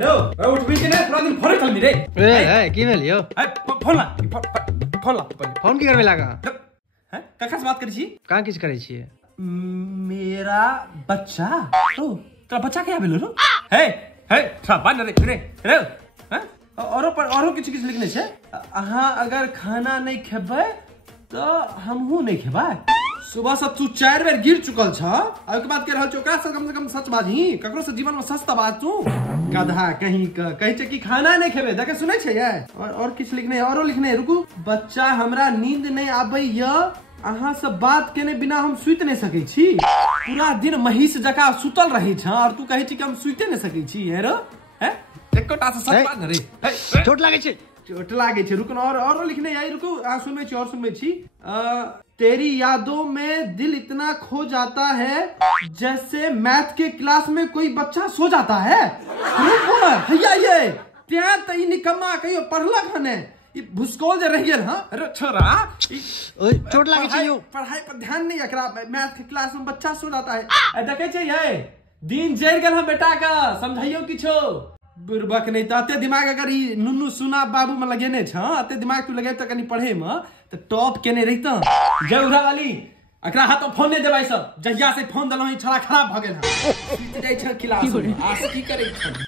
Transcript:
Hello उठबी के ने पूरा दिन फोन कर रे ए की भेलियो फोन ला फोन की करबे लागा हैं कखा से बात करै छी कहां किछ करै छियै मेरा बच्चा ओ तेरा बच्चा क्या भेलो रो हे थोड़ा बन रे हैं औरो किछ लिखने छै अहाँ अगर खाना नहीं खेबै तो हमहू नहीं खेबै सुबह से तू 4 बेर गिर चुकल छ ओके बाद कह रहल छ ओकरा से कम सच बाजी ककरो से जीवन में सच त बात तू गधा कहीं कहै छै कि खाना नहीं खेबे देखे सुनै छै ये और किछ लिखने औरो लिखने रुकू बच्चा हमरा नींद नहीं आबै य अहाँ से बात केने बिना हम सुइत नहीं सकै छी पूरा दिन महिष जका सुतल रही छ और तू कहै छी कि हम सुइते नहीं सकै छी हेरो हैं एकोटा से सच बात रे चोट लागे छै रुकन और लिखने यही रुको सुनबे छी तेरी यादों में दिल इतना खो जाता है जैसे मैथ के क्लास में कोई बच्चा सो जाता है भैया ये त्या तई निकम्मा कहियो पढ़लक हने ई भुसकोल जे रह गेल हां अरे छोरा चोट लागे छै यो पढ़ाई पर ध्यान नहीं एकरा मैथ के क्लास में बच्चा सो जाता है देखे छै ये दिन जर गेल हम बेटा का समझाइयो किछो बुरबक नहीं ताते दिमाग अगर ई नुन्नू सुना बाबू में लगेने छ अते दिमाग तू लगे त कनी पढ़े में त टॉप केने रहिता जौरा वाली एकरा हाथ में फोन नहीं देबै सब जहिया से फोन दलौ ई छड़ा खराब भ गेल है जाय छ क्लास में आज की करे छ।